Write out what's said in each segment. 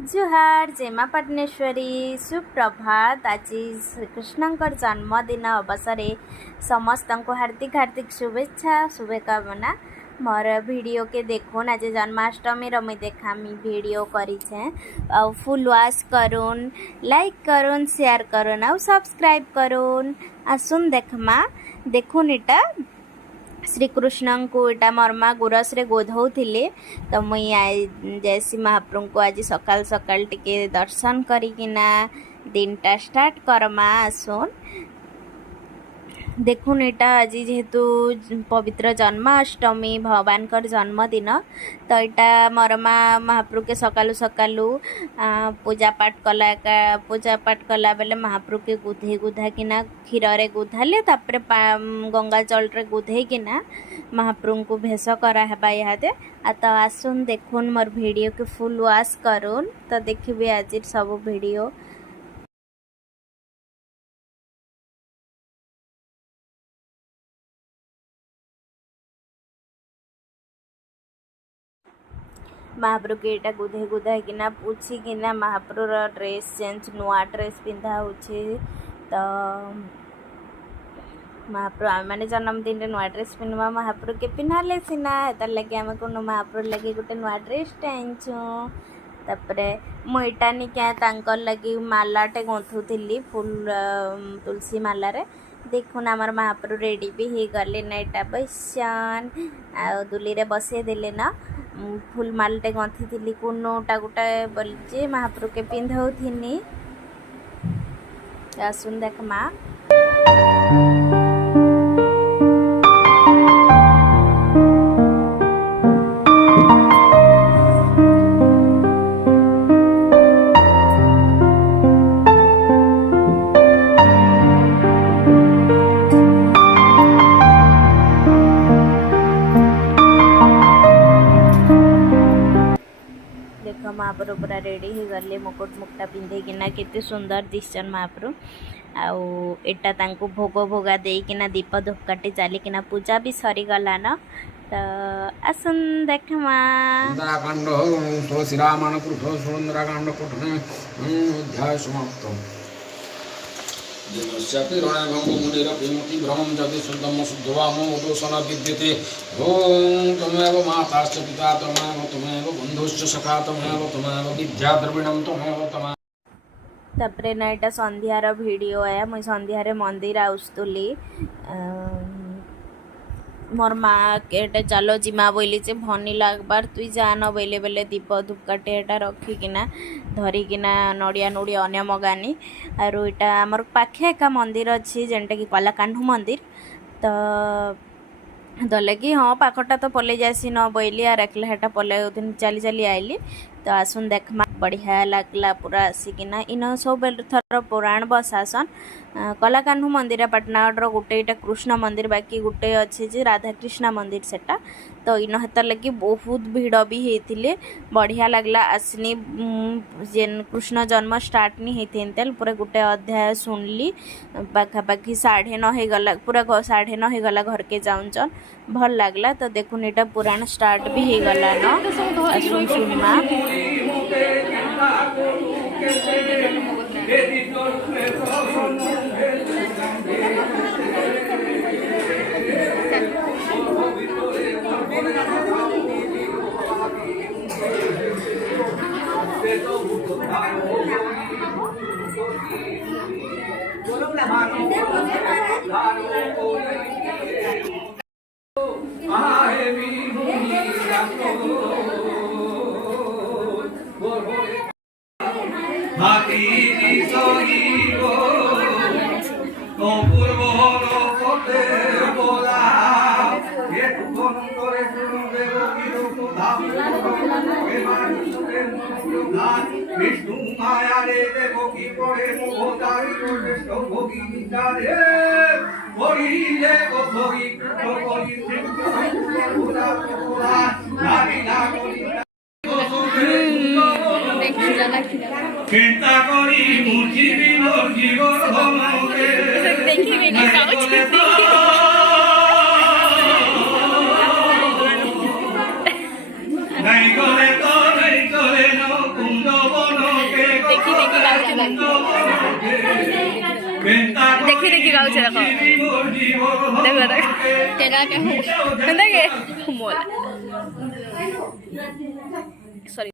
जुहार जय मां पटनेश्वरी सुप्रभात। आज श्रीकृष्ण जन्मदिन अवसर समस्त को हार्दिक हार्दिक शुभेच्छा शुभकामना। मोर वीडियो के देखुन आज जन्माष्टमी मुई देखामी वीडियो करें आ फुल वॉच करुन लाइक करुन शेयर करुन आ सब्सक्राइब करुन। आसुन देखमा देखुन इटा श्रीकृष्ण को इटा मर्मा गुरस रे गोधौले तो मुई जैसी महाप्रभु को आज सकाल सकाल टिके दर्शन करिकिना दिनटा स्टार्ट करमा। आसुन देखुन एटा आज जेहेतु पवित्र जन्माष्टमी भगवान कर जन्मदिन तो यहाँ मरमा महाप्रभु के सकालू सकालू पूजा पाठ कला बेले महाप्रभु के गुधे गुधा किना क्षीर रे गुधाले तापरे गंगा जल रे गुधे किना महाप्रभु को भेष कराबा इहादे। तो आसुन देखुन मोर वीडियो के फुल वॉच करुन तो देखिए आज सब वीडियो। महाप्रभु के यहाँ गुधे गुधा किना पूछी किना महाप्रभुर ड्रेस चेंज नुआ ड्रेस पिंधा होचे तो महाप्रभु आम मैंने जन्मदिन नुआ ड्रेस पिन्हवा महाप्रभु के पिन्हाले सीना तार लगे आम को महाप्रभु लगे गोटे नुआ ड्रेसटे आनीचु। तापरे मुईटा निका लगे मालाटे गुंथुली फुल तुलसी मालारे देखुन आमर महाप्रभु रेडी भी हो गले ना यहाँ बैसन आ दुली रे बसई देले ना फुल मालटे गंथी थी कुनोटा गोटे बोलचे महाप्रभु के पिंधौनी। आसुन देखमा महाप्रभु पूरा रेडी हो गले मुकुट मुक्टा पिंधेकिना केते सुंदर दिशन महाप्रभु आउ एटा तांको भोग भोगा देकिना दीप धूपकाठी जालिकिना पूजा भी सरी गला न। तो आसन देखमा सुंदराकांड तुलसी रामायण पुरुष सुंदराकांड पठने अध्याय समाप्त। दिनस्यापि रणभंग मुनिरपि भ्रमं जति शुद्धम शुद्धवामो दोषण विद्यते। ओम त्वमेव माताश्च पिता त्वमेव बन्धुश्च सखा त्वमेव विद्या द्रविणं त्वमेव तमेव। तापरे ना एटा संध्यार वीडियो आया मुई संध्यारे मंदिर आउस्तुली मोर माँ के चलो जिमा बोली जे भनी लागबार तुई जान बोले बेले दीप धूपकाठी एटा रखिकिना धरिकिना नड़िया नुड़ी अन्य मगानी आरो इटा आमर पाखे एका मंदिर अच्छी जेनटा कि कलाकांडू मंदिर तो लगी हाँ पाखटा तो पलि जासी न बोली आर एकला हेटा पलै चली चली आइली। तो आसुन देखमा बढ़िया लगला पूरा आसिकिना इन सब थर पुराण बसासन कलाकांडू मंदिर पाटनागढ़ गोटे इटा कृष्ण मंदिर बाकी गोटे अच्छे जे राधाकृष्ण मंदिर सेटा तो इन हेतर लगी बहुत भीड़ भी होते बढ़िया लगला आसनी जेन कृष्ण जन्म स्टार्ट नहीं होते पूरा गोटे अध्याय सुनली पाखापाखि 9:30 हो गला पूरा 9:30 हो गला घर के जाऊन भल लगला। तो देखुन इटा पुराण स्टार्ट भी हो गला न सुन सुनमा विष्णु माया रे देखो की पड़े मोदारी रोटे तो भोगी विचारे भोगी ले को भोगी तो भोगी पूरा पूरा नारी नागोरी चिंता करी मुझी बिनो जीवन भमोगे देखी मैंने साउथ नहीं करे तो नहीं करे नो कुंडो देखी देखी गाँव देखो देखो देखो देखे मोल सॉरी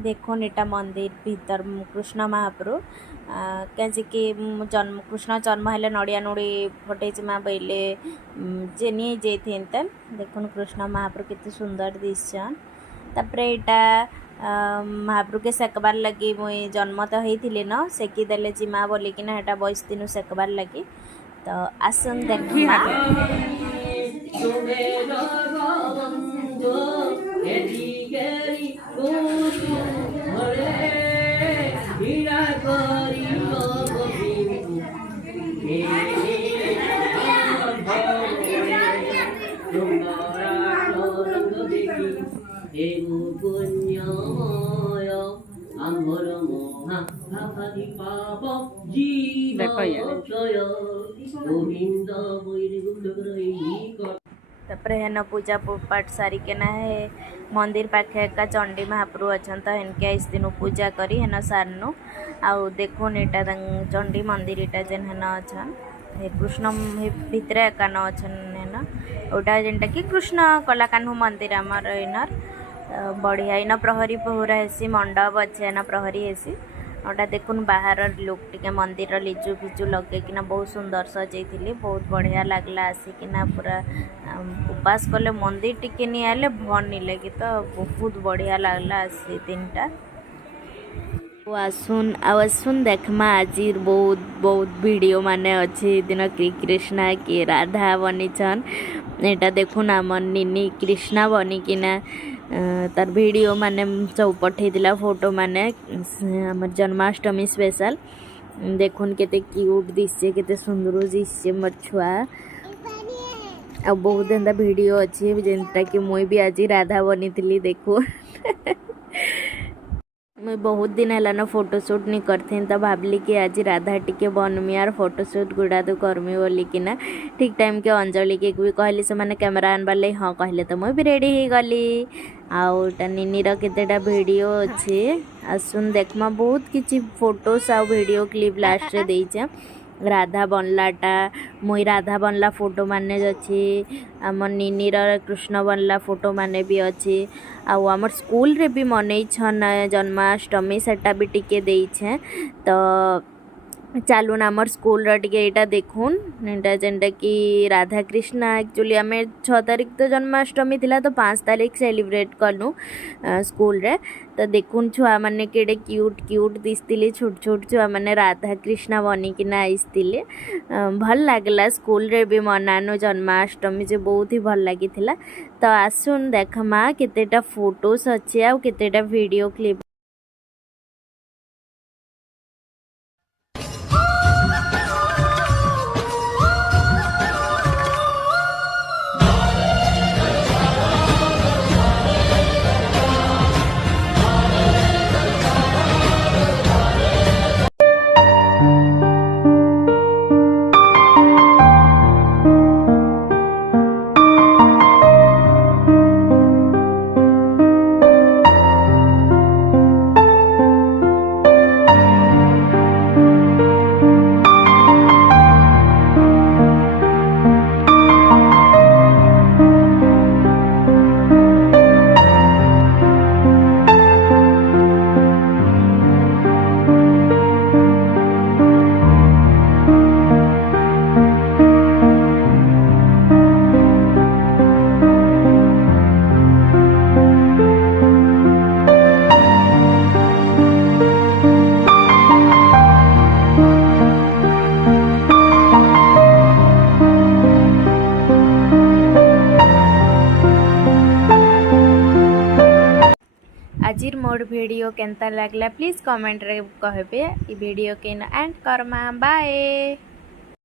देखो एटा मंदिर भीतर कृष्ण महाप्रभु कि जन्म कृष्ण जन्म हेले नड़िया नुड़ी फटे माँ बैले जेनी जेते देखो कृष्ण महाप्रभु कितने सुंदर दिशन तापर यहाँ महाप्रभु के सेकबार लगी मुई जन्म तो होती न सेकीदेले जिमा बोलिकिना एटा बैस दिन सेकबार लगी तो आसन देखा तापर हेन पूजा पाठ सारिके ना है मंदिर पाखे एका चंडी महाप्रभु अच्छा तो इनके इस दिन पूजा करी हेन सारनु आउ देखुन एटा चंडी मंदिर एटा जेन हेन अच्छा कृष्ण भितर एकान अच्छा हेन ओटा जेनटा कि कृष्ण कलाकान्हू मंदिर आमर इनर बढ़िया इन प्रहरी पहुरा हेसी मंडप अच्छे एन प्रहरी हेसी ओटा देखुन बाहर लुक टिके मंदिर लिचु फिचु लगेकिना बहुत सुंदर सजैली बहुत बढ़िया लगला आसिकिना पूरा उपास कले मंदिर टिके नहीं आले भन नहीं लगे तो बहुत बढ़िया लगला आसी तीनटा आसुन देखमा आज बहुत बहुत वीडियो माने अच्छी दिन कृष्णा कि राधा बनीछन एटा देखुन आम निनी कृष्णा बनिकिना तार वीडियो माने सब पठेला फोटो माने आम जन्माष्टमी स्पेशल देखुन केते क्यूट दिशे केते सुंदर दिशे मोर छुआ आ बहुत एंता वीडियो अच्छी जेनटा कि मुई भी आज राधा बनी थी देखो मुई बहुत दिन है फोटोशूट नहीं करती तो भावली कि आज राधा टिके बनमी यार फोटोशूट गुड़ा तो करमी बोलिकिना ठीक टाइम के अंजलि के भी कहली से मैंने कैमेरा आनबार लगे हाँ कहले तो मुई भी रेडी हो गली आउटा निनीर केतेटा वीडियो अच्छे आसुन देखमा बहुत किसी फोटोस आ वीडियो क्लिप लास्ट रे देइछे राधा बनलाटा मुई राधा बनला फोटो माने अच्छे आम निनीर कृष्ण बनला फोटो माने भी अच्छे आउ आमर स्कूल रे भी मनई छन जन्माष्टमी सेटा भी टिके देइछे तो चलून आमर स्कूल टिके यहाँ देखुन एटा जेनटा कि राधा कृष्ण एक्चुअली आम 6 तारिख तो जन्माष्टमी थिला तो 5 तारिख सेलिब्रेट कलु स्कूल रे तो देखुन छुआ मैंने केड़े क्यूट क्यूट दिसतिले छोट छोट छुआ मैंने राधा कृष्ण बनिकिना आइसतिले भल लागला स्कूल रे भी मनानो जन्माष्टमी जे बहुत ही भल लगी तो आसुन देखमा केतेटा फोटोस अच्छे आ केतेटा वीडियो क्लिप आजिर मोर वीडियो केनता लागला प्लीज कमेंट रे कहबे ई वीडियो के एंड करमा बाय।